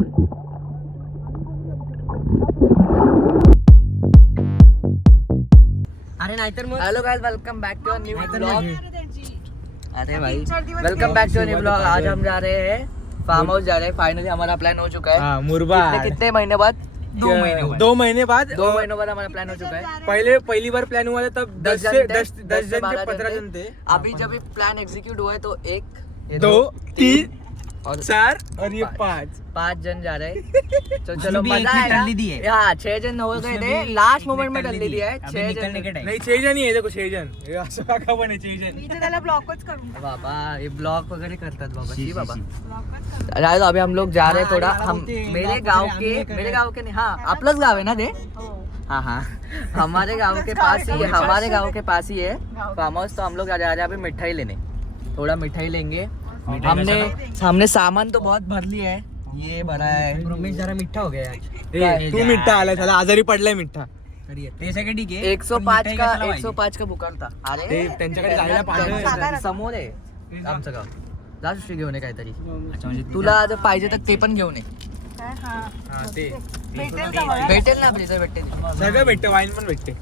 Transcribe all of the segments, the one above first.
अरे नाहीतर मग hello guys, welcome back to new blog. अरे भाई welcome back to new blog. आज हम जा रहे हैं फार्म हाउस, जा रहे हैं। फाइनली हमारा प्लान हो चुका है। मुरबा कितने महीने बाद? 2 महीने बाद 2 महीनों बाद हमारा प्लान हो चुका है। पहली बार प्लान हुआ था तब 10 जन से 15 जन थे। अभी जब प्लान एग्जीक्यूट हुआ है तो 1 2 3 और 4 और ये 5 जन जा रहे हैं। तो चलो मजा आएगा। हाँ 6 जन हो गए थे, लास्ट मोमेंट में टल्ली दिया है। 6 जन नहीं 6 जन ही आहे, देखो 6 जन हे असं का पण आहे 6 जन। मी तर त्याला ब्लॉकच करून बाबा ये ब्लॉग वगैरह करतात बाबा जी बाबा। तो अभी हम लोग जा रहे हैं थोड़ा, हम मेरे गांव के नहीं, हाँ आपलंच गाव है ना ते। हाँ हाँ हमारे गांव के पास ही है, हमारे गांव के पास ही है फार्म हाउस। तो हम लोग जा रहे हैं अभी मिठाई लेने, थोड़ा मिठाई लेंगे। हमने सामान तो बहुत भर लिया है, ये भरा है। रमेश जरा मिठा हो गया ए, तू मिठा आलाय, त्याला आजारी पडलाय मिठा। ते सगळं ठीक आहे। 105 का बुकार था। ते अरे त्यांच्याकडे जायला पाहिजे। समोर आहे आमचं गाव, जा सुशी घेऊन ये काहीतरी। तुला जर पाहिजे तर ते पण घेऊन ये। हा ते भेटेल का मला? भेटेल ना, ब्रेझर भेटेल। सगळं भेटते, वाईन पण भेटते।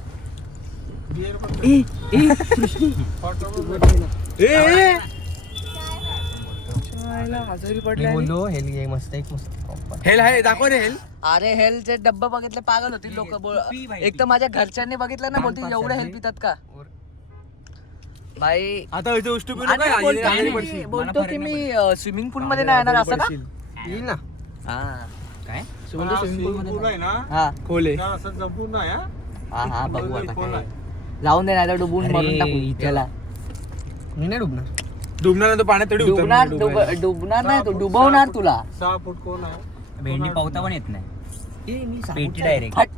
आजारी पडलाय। बोललो हेल मस्त एक मस्त हेल आहे, दाखव रे हेल। अरे हेलचे डब्बा बघितले पागल होतील लोक। एक तर माझ्या घरच्यांनी बघितलं ना, बोलतील एवढं हेल पितात का भाई। आता इथे उष्टू पिऊ आणि नका, बोलतो की मी स्विमिंग पूल मध्ये नाही येणार असं का? येईल ना। हा काय स्विमिंग पूल मध्ये ना हा खोले हा बघू आता काय। जाऊन दे, नाही तर डुबून मरून टाकू त्याला। मी नाही डुबणार. डुबणार ना तो पाण्यात थोडी डुबणार नाही तू, डुबवणार तुला। 6 फूट कोण आहे? भेंडी पावता पण येत नाही, पेटी डायरेक्ट। हट,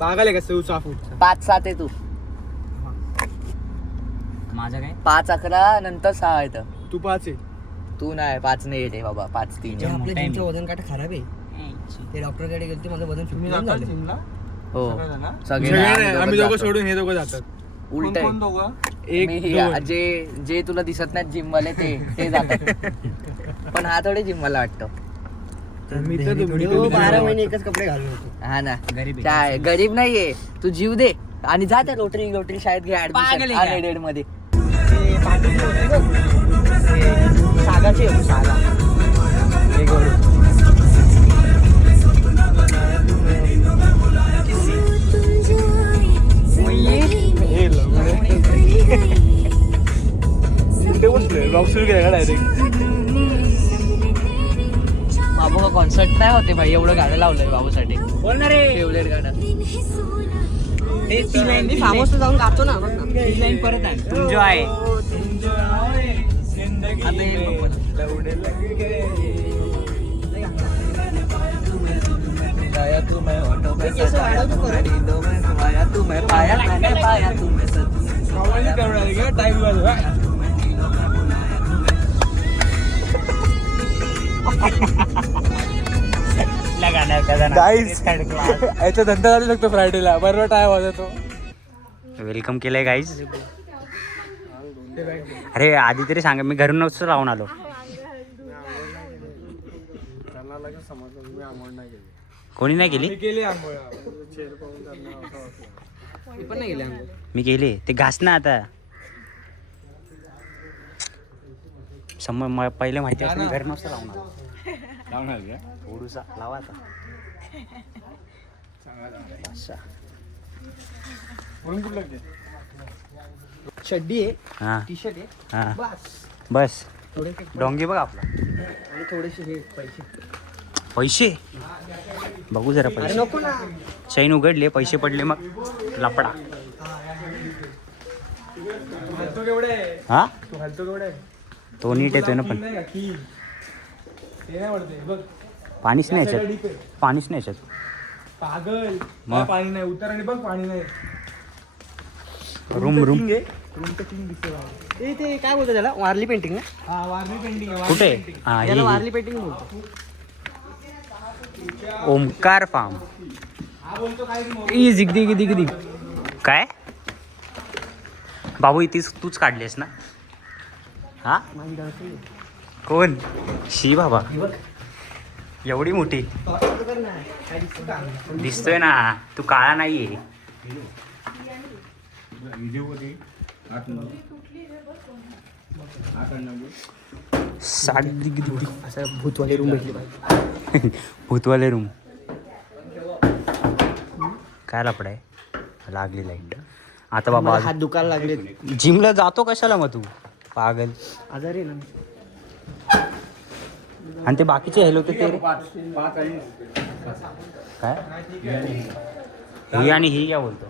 पागल आहे का 6 फूट? 5-7 आहे तू। माझं काय 5-11 नंतर 6 आहे तर तू 5 आहे। तू नाही 5 नाही येते बाबा, 5-3 आहे। आपल्या जिमचं वजन काटा खराब आहे, ते डॉक्टरकडे गेलते, माझं वजन तुम्ही जाता जिमला? हो सगळे सगळे आम्ही दोघं सोडून हे दोघं जातात। उलट कोण दोघं? जे तुला दिसत नाहीत जिम वाले ते जातात। पण हा थोडे जिम वाला वाटतो। मी तर 12 महिने एकच कपडे घालून होतो। हा ना, गरीब आहे. काय गरीब नाहीये तू, जीव दे आणि जा त्या रोटरी शाळेत घे पागल ऍडमिशन आहे का? अनएडेड मध्ये। सागाची होती, सागा बाबू का कॉन्सर्ट नाही होते भाई, एवढं गाणं लावलंय बाबूसाठी। बोलणार रे फेवरेट गाणं ते ती लाईन मी फार्म हाऊसला जाऊन गातो ना, बघ ना। ती लाईन परत आहे एन्जॉय। याचा धंदा चालू शकतो फ्रायडेला, बरोबर टाइम वाजतो। वेलकम केलंय गाईज। अरे आधी तरी सांगा, मी घरून नव्हतं लावून आलो। कोणी नाही केली? गेले आंघोळ पण नाही गेले मी केली, ते घास ना आता समोर पहिले माहिती असतं, मी घर नव्हतं लावून आलो। थोडूसा लावा आता। चड्डी आहे, हा टी शर्ट आहे, हा बस बस थोडे डोंगी बघ आपला। आणि थोडेसे हे पैसे। पैसे बघू जरा, अरे पैसे नको ना, चैन उघडले, पैसे पडले, मग लपडा। हलतो केवढे आहे? हा तू हलतो केवढे आहे? तो नीट येतोय ना, पण नाही का की ते नाही वाटते बघ, पाणीच नाही याच्यात, पाणीच नाही याच्यात। पागल मग? पाणी नाही, उतर आणि बघ पाणी नाही। रूम रूम टचिंग दिसते। ते काय बोलतो त्याला, वारली पेंटिंग ना? हा वारली पेंटिंग आहे, कुठे? वारली painting. हा त्याला ही वारली पेंटिंग बोलतो। ओमकार फार्म। हा बोलतो काय ई जिगदी गिदी गिदी काय बाबू, इथेच तूच काढलेस ना? हा कोण? शी बाबा एवढी मोठी दिसतोय ना तू काळा नाहीये. असं भूतवाले रूम भेटले पाहिजे. भूतवाले रूम काय लपड आहे. लागली लाईट आता बाबा. मला हात दुखायला लागले. जिमला जातो कशाला मग तू पागल. आजारी ना. आणि ते बाकीचे हेल होते ते रे. काय ही आणि ही काय बोलतो.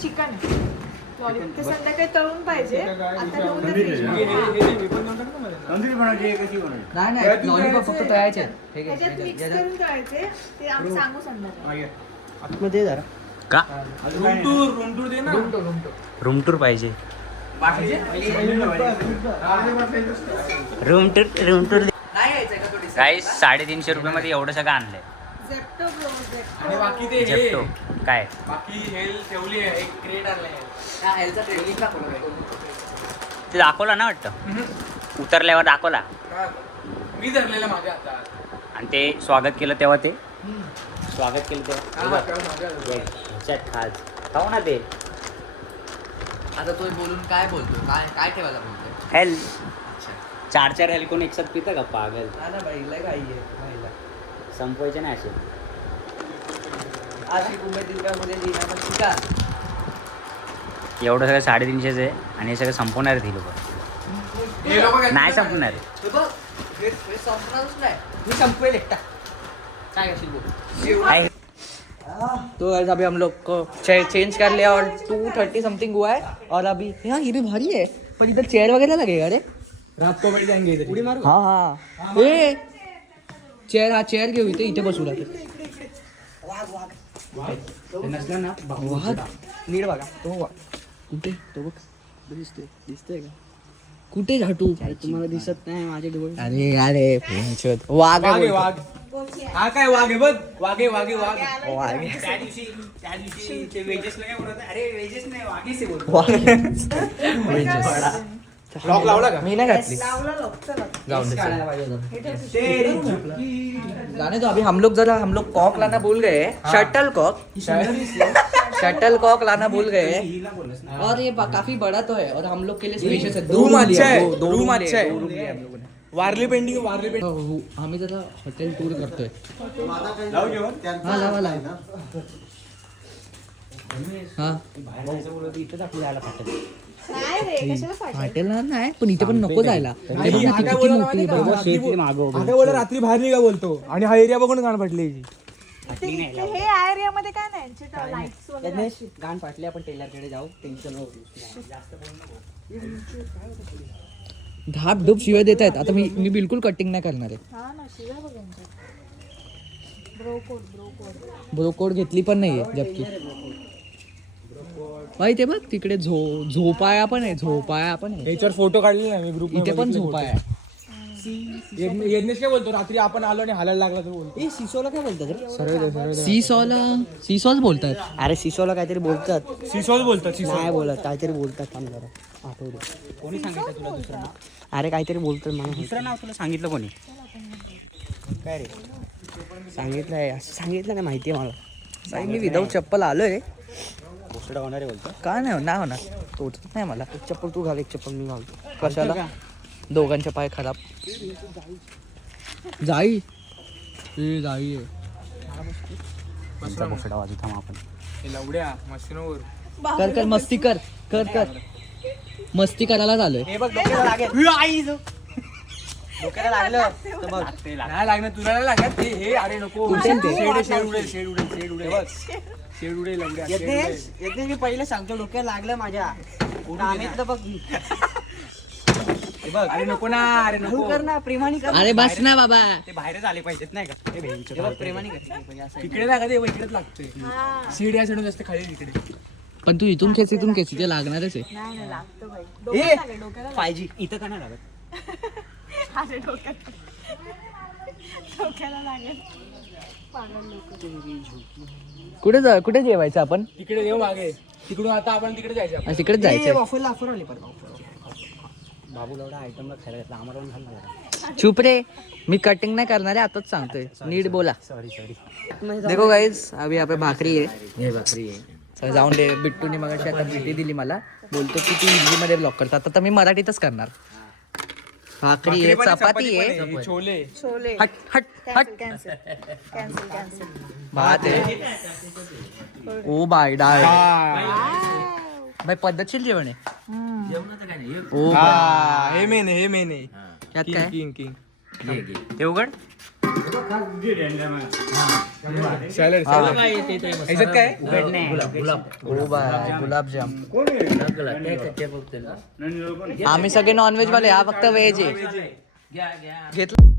चिकन ते संध्याकाळी तळून पाहिजे. आता ठेवून दे फ्रीजमध्ये. नाही लॉलीपॉप फक्त तळायचे आहेत. हे घे, त्याच्यात मिक्स करून तळायचे. ते आम्ही सांगू संध्याकाळी. आतमध्ये जरा का रूम टूर दे ना. रूम टूर पाहिजे. रूम टूर नाही यायचंय का तो डिसाईड? काय 350 रुपयामध्ये एवढं सगळं आणलंय. झेप्टो ब्रो, झेप्टो. आणि बाकी ते हे झेप्टो काय बाकी हेल ठेवली आहे. एक क्रेट आणलाय. हा, ह्याचा ट्रेनिंग दाखवलं आहे. ते दाखवला ना वाटतं. उतरल्यावर दाखवला मी धरलेला माझ्या हातात. आणि ते स्वागत केलं तेव्हा ते स्वागत केलं तेव्हा ह्याच्यात खास खाऊ ना ते. आता तो बोलून काय बोलतो? काय ठेवायला बोलतो? हेल 4 हेल कोण एकसाथ पितं का पागल. ना बाईला काही आहे बाईला. संपवायचे नाही असे. अशी मुंबई दिलकामध्ये लिहिणार शिका. एवढं सगळं 350 आहे आणि हे सगळं संपवणार आहेत ही लोक. हे लोक नाही संपणार. हे बघ, हे संपणारच नाही. मी संपवेल एकटा. काय असेल बोल. आहे. तो गाइस अभी हम लोग को चेंज कर लिया और 2:30 समथिंग हुआ है और अभी हाँ ये भी भारी है पर इधर चेयर वगैरह लगेगा रे. रात को बैठ जाएंगे इधर. उडी मारू. हाँ हाँ ए चेयर घेऊ इथे बसू लागेल. नसला ना वाघ नीट बघा तो वाघ कुठे तो बघ. दिसतंय का? कुठे झाटू तुम्हाला दिसत नाही माझे डोळे. अरे वाघ वाघ आहे आहे वाघ. हा काय वाघ आहे बघ. वाघ आहे. वाघ त्या दिवशी ते वेजेसला काय बोलत अरे वेजेस नाही वाघीच आहे बोलतो. लॉक लावला का? मी नाही घातली. लावला लोक. चला. जाऊन दे. तेरी जाने दो अभी हम लोग कॉक लाना भूल गए. शटल कॉक लाना भूल गए और ये काफी बड़ा तो है और हम लोग के लिए स्पेशियस है. रूम अच्छा है. दो रूम अच्छा है. रूम लिए हम लोगों ने. वारली पेंटिंग आम्ही जरा हॉटेल टूर करतोय. लावू जेवण. हा लावा हा नाही रे, कशाला फाटायचं? हॉटेल नाही पण इथे पण नको जायला. ते बघ ना, ती किती मोठी आहे. आता बोला रात्री बाहेर निघा बोलतो आणि हा एरिया बघून गाण पडली. इथे हे एरियामध्ये काय नाही यांचे लाईट्स वगैरे अशी. गाण फाटले आपण टेलरकडे जाऊ. टेन्शन धाप डूब शिवाय देत आहेत. आता मी बिलकुल कटिंग नाही करणार आहे. हा ना, शिवाय बघ यांच्यात. ब्रोकोड. ब्रोकोड घेतली पण नाहीये जबकी. भाई ते बघ तिकडे झोपाया पण आहे. याच्यावर फोटो काढले ना मी ग्रुप. इथे पण झोपाया. यज्ञेश काय बोलतो रात्री आपण आलो आणि हालायला लागला तो बोलतो. ए सिसोला काय बोलतात रे? सीसॉल बोलतात. अरे सिसोला काहीतरी बोलतात. सिसॉल बोलतात. नाही बोलत काहीतरी बोलतात. थांब जरा आठवलं. कोणी सांगितलं तुला दुसरं नाव. अरे काहीतरी बोलतात मला माहिती. दुसरं नाव तुला सांगितलं कोणी. काय रे सांगितलंय असं सांगितलं नाही माहिती आहे मला. भाई मी विदाऊट चप्पल आलोय. दुसरं होणार आहे बोलतो. का नाही होणार तोच नाही मला. एक चप्पल तू घाल एक चप्पल मी घालतो. कशाला दोघांचे पाय खराब. जाई तुमचा बोसडा वाजू थांब आपण. हे लवड्या मशीनवर. कर मस्ती कर मस्ती करायला झालोय. हे बघ डोक्याला लागेल. डोक्याला लागलं तर बघ. नाही लागणार तुला नाही लागत ते. हे अरे नको. उठेल ते. शेड उडेल बघ. शेड उडेल लवड्या. येते मी पहिले सांगतो डोक्याला लागलं माझ्या. आम्ही तर बघ. अरे नको ना. अरे नको कर ना प्रेमाने कर. अरे बस ना बाबा. ते बाहेरच आले पाहिजेत नाही का. ते भेंचो हे बघ प्रेमाने कर. म्हणजे असं तिकडे लागा ते इकडेच लागतोय. शेड या शेडून जास्त खाली तिकडे. पण तू इथून खेच ते लागणारच आहे. नाही लागतं बाई. ए डोक्याला लागेल, डोक्याला लागेल. पाहिजे. इथं का नाही लागत. अरे डोक्याला लागेल. पागल लोक. कुठे जेवायचं आपण. तिकडे येऊ मागे. तिकडून आता आपण तिकडे जायचं. तिकडेच जायचं. ऑफर आली पण बाबू एवढा आयटमला खायला घातला आम्हाला पण घालणार. चुप रे, मी कटिंग नाही करणार आहे, आताच सांगतोय, नीट बोला. देखो गाईज, अभी यहाँ पे भाकरी आहे. हे भाकरी आहे. चल जाऊन दे. बिट्टूने मगाशी आता भेटी दिली मला, बोलतो की तू हिंदीमध्ये ब्लॉग करता, आता मी मराठीतच करणार. भाकरी आहे, चपाती आहे, छोले. छोले हट हट हट, कॅन्सल कॅन्सल कॅन्सल. भात आहे. ओ बाय डाळ बाय, पद्धतशीर जेवण आहे. ओ बाय, हे मेन आहे, हे मेन आहे. यात काय किंग किंग ते उघड. सॅलड ह्याच्यात काय ओ बाय, गुलाबजाम. आम्ही सगळे नॉनव्हेज वाले, हा फक्त व्हेज आहे. घेतलं.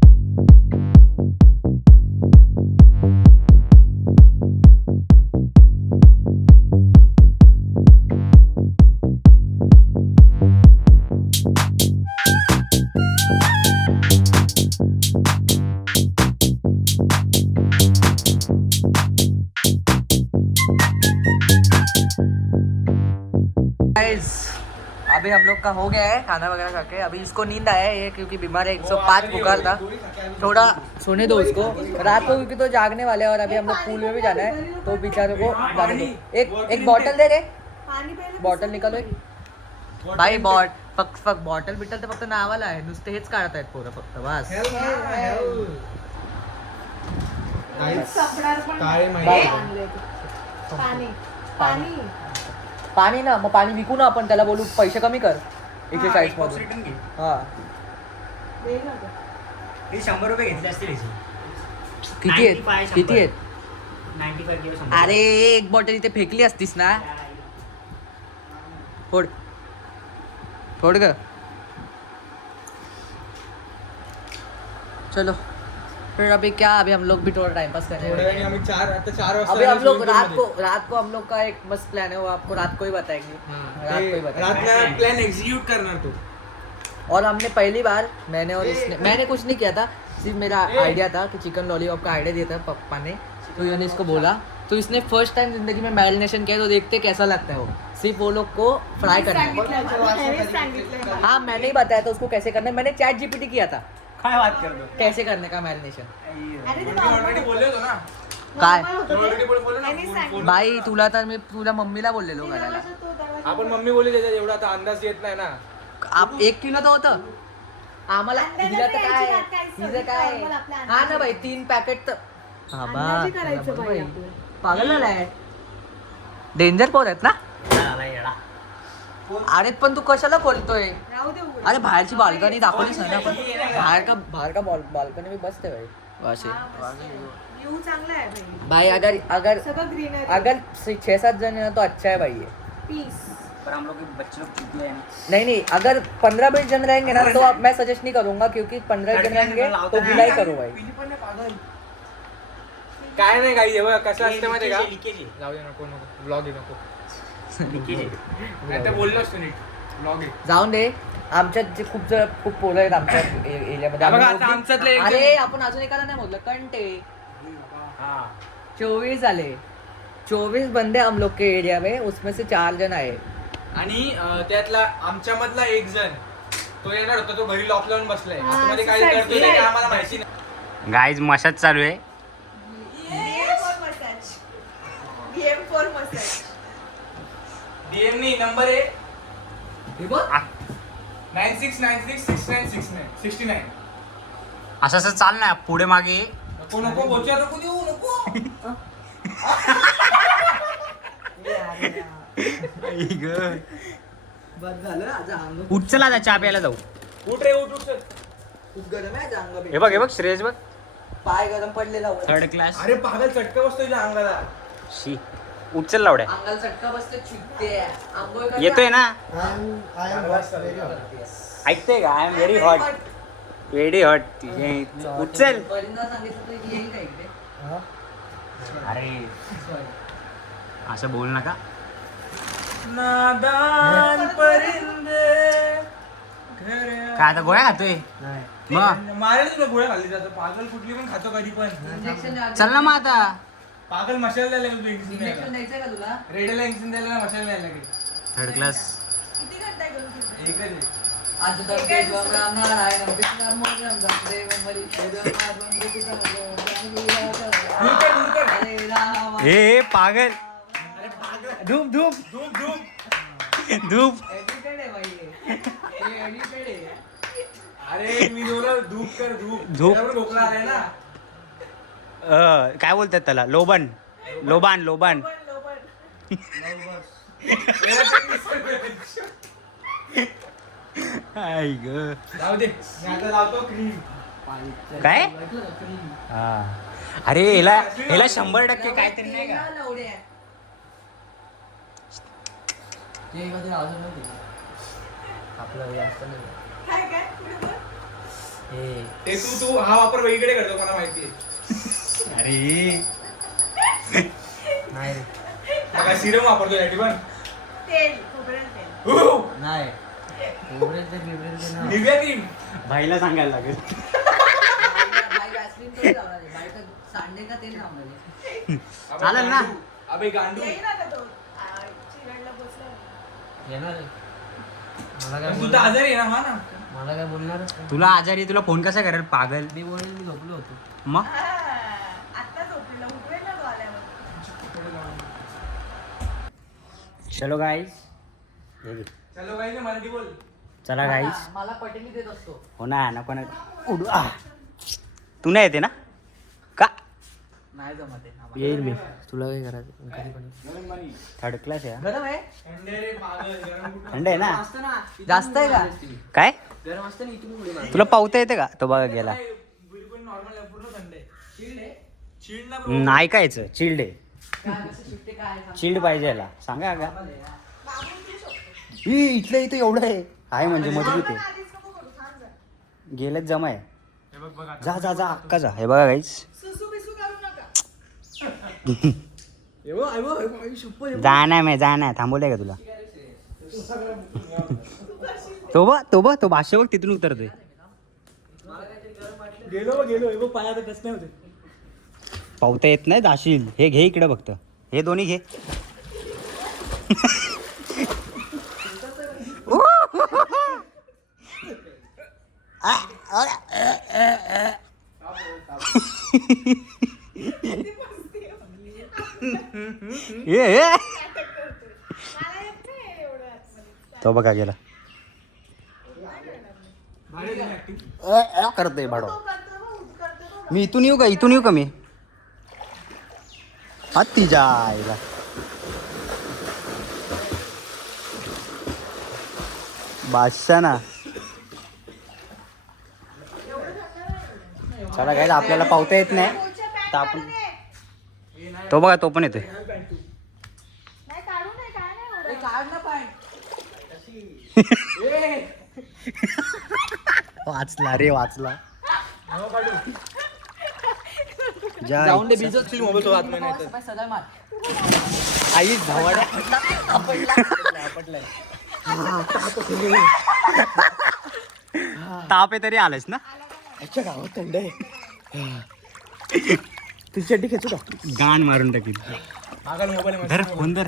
अभी हम लोग का हो गया है खाना वगैरह खा के. अभी इसको नींद आया है ये, क्योंकि बीमार है, 105 बुखार था. थोड़ा सोने दो उसको रात को, क्योंकि तो जागने वाले हैं. और अभी हम लोग पूल में भी जाना है, तो बेचारे को जाने दो. एक बॉटल दे रे, पाणी प्यायला बॉटल निकालो एक. भाई फक्त बॉटल बिटल तर फक्त नावाला आहे, नुसते हेच काढतायत पोरं फक्त, बस. संपणार पण काळे नाही. माहिती. आणलंय ते. पाणी पाणी पाणी ना, मग पाणी विकू ना आपण, त्याला बोलू पैसे कमी कर 140 मध्ये. हा दे ना गं. हे 100 रुपये घेतले असतील याचे. किती 95, आहेत, किती आहेत? 95 किंवा 100. अरे एक बॉटल इथे फेकली असतीस ना. फोड फोड ग. चलो फिर अभी क्या, अभी हम लोग भी थोड़ा टाइम पास करेंगे. थोड्या वेळाने आम्ही 4 वाजता अभी हम लोग swimming pool मध्ये. रात को हम लोग का एक मस्त प्लान है, वो आपको रात को ही बताएंगे. रात को ही बताएंगे. रात प्लॅन एक्झिक्यूट करणार तू. और हमने पहली बार, मैंने कुछ नहीं किया था, सिर्फ मेरा आइडिया था कि चिकन लॉलीपॉप का आइडिया दिया था पापा ने, तो मैंने इसको बोला, तो इसने फर्स्ट टाइम जिंदगी में मैरिनेशन किया, तो देखते कैसा लगता है वो. सिर्फ वो लोग को फ्राई करना है. सांगितलंय सांगितलंय. हाँ मैंने ही बताया था उसको कैसे करना है, मैंने चैट जीपीटी किया था काय बात करतो. कैसे करने का मैरिनेशन. अरे ते ऑलरेडी बोलले होतो ना. काय ऑलरेडी बोललो ना. त्यांनी सांगितलं. बाई, तुला तर मी तुझ्या मम्मीला बोललेलो करायला. आपण मम्मी बोलली त्याच्यात एवढा आता अंदाज येत नाही ना. 1 किलो तर होतं आम्हाला. हिला तर काय, हिचं काय. हा ना बाई, 3 पॅकेट तर. हा बा, अंदाजे करायचं बाई आपलं. पागल झालाय. डेंजर पोर आहेत ना. अरे पण तू कशाला खोलतोय. राहू दे उघडं. अरे बाहेरची बाल्कनी दाखवलीच नाही ना आपण. बाहर का बाल्कनी में बसते भाई वाशे. व्ह्यू चांगला आहे भाई. भाई अगर सगळं ग्रीनरी. अगर 6-7 जन है ना तो अच्छा है भाई ये. पीस. पर हम लोग के बच्चे लोग चुके हैं. नहीं अगर 15-20 जन रहेंगे ना तो मैं सजेस्ट नहीं करूंगा, क्योंकि 15 जन रहेंगे तो गिलाई करो भाई. काय नाही काही बघ कसं असतं माहिती का. लिकेज जाऊ दे, नको नको ब्लॉग नको. लिकेज नाही तर बोललोच तू नीट. ब्लॉग आहे. जाऊन दे. आमच्यात जे खूप पोरं आहेत आमच्या एरियामध्ये. बघा, आता आमच्यातले एक अरे आपण अजून एकाला नाही बोललो, कंटे. 24 झाले. 24 बंदे हम लोग के एरिया में, उसमें से 4 जन आए. आणि त्यातला आमच्या मधला एक जण तो येणार होता, तो घरी लॉक लावून बसलाय. हा, आतमध्ये काय असं करतोय ते आहे. आम्हाला माहिती नाही. गाईज मशाज चालू आहे. DM for massage. DM नाही, नंबर आहे हे बघ. 96966969. असं असं चाल ना, पुढे मागे. नको नको बोचा नको देऊ नको. बस झालं आता अंग उचल आता, चहा प्यायला जाऊ. उठ रे उठ उठ चल. खूप गरम आहे आता अंग. हे बघ श्रेयस बघ, पाय गरम पडलेला. 3rd class. अरे पागल चटका बसतोय तुझ्या अंगाला. शी उचल लावड्या. अंगाला चटका बसते, चुकते. आंघोळ करता? येतोय ना. Yes. ऐकतोय का. I am very hot, very hot. उचल. परिंदा सांगितलं तर येईल का इकडे. अरे असं बोल नका. नादान परिंदे काय आता गोळ्या खातोय मग. मारेल तुला गोळ्या खाल्ली जातं. पागल कुठली पण खातो कधी पण. इंजेक्शन चल ना मग आता. पागल मशाला द्यायला लागेल तू इंजेक्शन इंजेक्शन द्यायचं का तुला. रेडीला इंजेक्शन द्यायला मशाला द्यायला लागेल. 3rd class. किती घंटा घेऊन फिरते? एकच आहे. आज तर्फे राम नारायण विष्णु मोरम दे मरी हरे राम हे पागल धूप धूप धूप धूप धूप एडिटेड आहे भाई हे एडिटेड आहे. अरे मी बोललो धूप कर धूप धूप. त्यावर ढोकळा आलाय ना. काय बोलतात त्याला लोबन लोबान लोबान आई ग जाऊ दे मी आता लावतो क्रीम. काय हा अरे ह्याला 100% काहीतरी नाही का ते मध्ये अजून नव्हती. आपलं हे असतं ना काय काय पुढे बोल. हे ते तू हा वापर वेगळे करतो मला माहिती आहे. अरे नाही रे काय सिरम वापरतो यासाठी पण तेल खोबरेल तेल. नाही खोबरेल ते बिबरेल ते ना निव्या क्रीम. भाईला सांगायला लागेल बाई आईस्क्रीम थोडी लावणार आहे. बाई तर सांडे का तेल लावणार आहे. चालेल ना. अबे गांडू येईल आता तो चिरायला बसला. येणार आहे. मला काय तू तर बोलणार आजारी आहे ना हा ना. मला काय बोलणार तुला आजारी तुला फोन कसा करेल पागल मी बोलेल मी झोपलो होतो. मग आता झोपलेला उठवेल ना तो आल्यावर. चलो गाईस चलो गाईस मराठी बोल. चला गाईस मला पटेली देत असतो. हो ना नको ना उडू तू नाही येते ना का नाही जमत आहे. येईल मी तुला काय करायचं कधी पण थर्ड क्लास आहे गरम आहे थंड आहे रे पागल गरम कुठं. थंड आहे ना असतं ना जास्त आहे का काय गरम असतं ना इथून उडी मार. तुला पावता येते का तो बघा गेला नाही, बिलकुल नॉर्मल आहे पूर्ण थंड आहे. चिल्ड आहे. चिल्ड ना bro. नाही कायचं चिल्ड आहे काय कसं शिफ्टे काय सांग. चिल्ड पाहिजे याला सांगा का बाबू उठू शकतो. इथलं इथं एवढं आहे म्हणजे मजबूत आहे आधीच नको करू, थांब जरा. गेलेच जमा आहे हे बघ बघ आता. जा जा जा अक्का जा हे बघा गाईस सुसू बिसू करू नका. जाणार मी जाणार थांबवलंय का तुला तो बघ तो भाष्य बघ तिथून उतरतोय गेलो हे बघ पाया तर कसं नाही होते. पावता येत नाही जाशील हे घे इकडे बघत हे दोन्ही घे ये अटॅक करतोय. मला येत नाही एवढं आतमध्ये. तो बघा गेला भारी झाली acting. करतोय भाडो तो करतो ना, उठ करतो ना. मी इथून येऊ का मी हत्ती जायला बादशाह ना चला काय आपल्याला पावता येत नाही पुढच्या पॅन्ट तर आपण काढून ये. तो बघा तो पण येतोय नाही काढू नये, काय नाही ए, एवढं. काढ ना पाय. वाचला रे वाचला जा जाऊन दे इच्छा. भिजत Chill मोबाईल तो आतमध्ये नाही तर. सगळं मार. आई धावाड्या ताप आहे तरी आलंच ना अच्छा गावात थंड आहे. तुझी चड्डी खेचू का. गाण मारून टाकील मागाल मोबाईल आहे धर माझा. फोन धर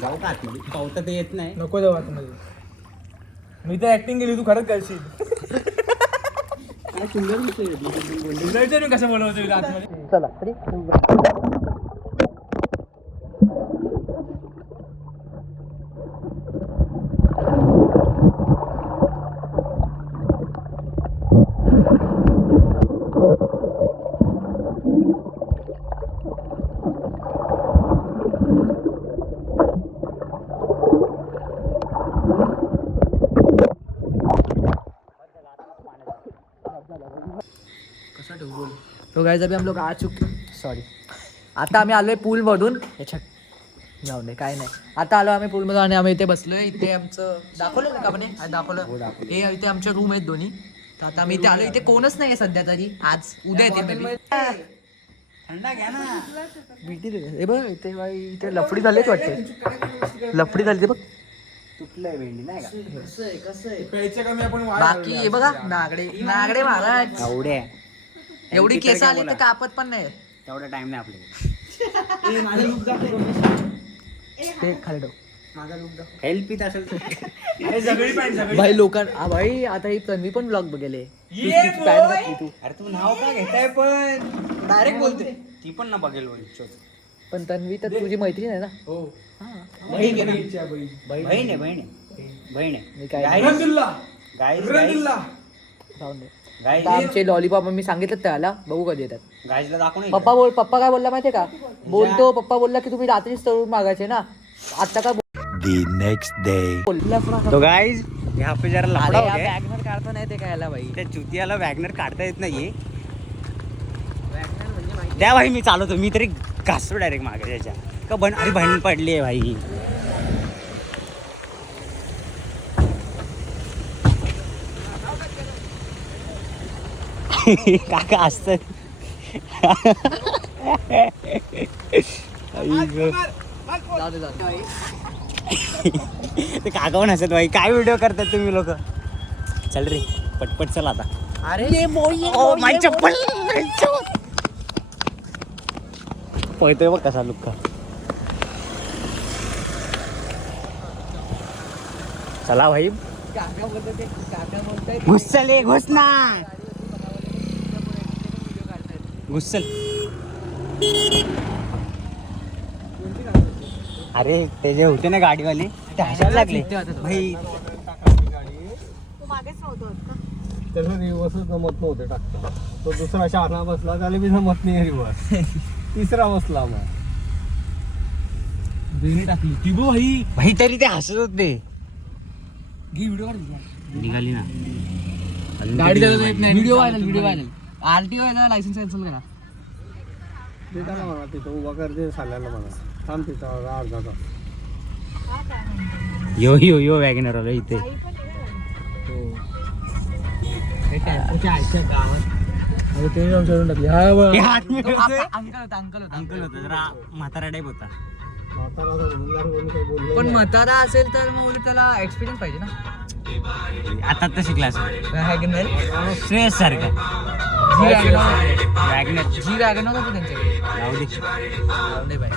जाऊ का आतमध्ये? पावता तर येत नाही नको जाऊ आतमध्ये. मी तर ऍक्टिंग केली तू खरंच करशील. तुला विचार मी कसं बोलवतो इथं आतमध्ये. तो गाइस अभी हम लोग आ चुके सॉरी आता आम्ही आलोय पूल मधून जाऊ दे काय नाही आता आलो आम्ही पूल मधून आणि आम्ही इथे बसलोय इथे आमचं दाखवलं ना का म्हणे दाखवलं हे इथे आमच्या रूम आहेत दोन्ही तर आता आम्ही इथे आलो इथे कोणच नाही सध्या तरी आज उद्या येते maybe. थंडा घ्या ना भीती दे. हे बघ इथे बाई इथे लफडी झालीच वाटते लफडी झाली ते बघ तुटलंय भेंडी नाही का प्यायचं कमी आपण वाढ बाकी हे बघा नागडे नागडे महाराज एवढे एवढी केस आली तर कापत पण नाही तेवढा टाइम नाही आपल्याकडे ते खाली ठेव. हेल्प पित असेल तर अरे सगळी पॅन्ट सगळी भाई लोकांना भाई आता ही तन्वी पण ब्लॉग बघेले ये बोय. अरे तू नाव का घेताय पण डायरेक्ट बोलते ती पण ना बघेल बोल पण तन्वी तर तुझी मैत्रीण आहे ना हो बहीण आहे बहीणच्या बहीण. बहीण आहे बहीण आहे बहीण आहे मी काय रंगुल्ला गाईज रंगुल्ला जाऊन दे. गाईज आता आमचे लॉलीपॉप मी सांगितलं त्याला बघू कधी येतात गाईजला दाखवून पप्पा काय बोलला माहितीये का बोलतो पप्पा बोलला की तुम्ही रात्रीच तळून मागायचे ना आता काय बोलला तो गाईज यहाँ पे जरा लफड़ा हो गया वॅगनर काढतो नाही ते काय भाई त्या चुतियाला वॅगनर काढता येत नाहीये त्या भाई मी चालवतो मी तरी घासतो डायरेक्ट मागे त्याच्या का अरे बहीण पडली आहे भाई काका असत जाऊ दे. ते काका पण हसत भाई काय व्हिडिओ करतात तुम्ही लोक चल रे पटपट चल आता अरे ओ माय चप्पल पळतोय बघ कसा लुक्का चला भाई काका बोलताय घुसल रे घुस ना घुसल अरे ते जे होते ना गाडीवाले ते हसायला लागले भाई तू मागेच नव्हतो होत का? त्याचं रिवर्सच जमत नव्हते टाकता तो दुसरा शहाणा बसला त्याला बी जमत नाही रिवर्स तिसरा बसला मग टाकली ती भाई भाई तरी ते हसत होते व्हिडिओ निघाली ना गाडी चालवता येत नाही video viral RTO licence cancel करा ते त्याला म्हणा तिथं उभा करते साल्याला म्हणा थांब तिथं अर्धा तास हा काय म्हणतो? यो यो यो वॅगनर आलो इथे आई पण आहे हे हात मिळवतोय. अंकल होता अंकल होता जरा म्हातारा टाईप होता म्हातारा बोलणार म्हणून काही बोललं पण नाही. म्हातारा असेल तर मग त्याला एक्सपिरियन्स पाहिजे ना आता तर शिकला असेल. श्रेयस सारखा वॅगनर जी वॅगन होतं त्यांच्याकडे जाऊ दे जाऊ दे बाई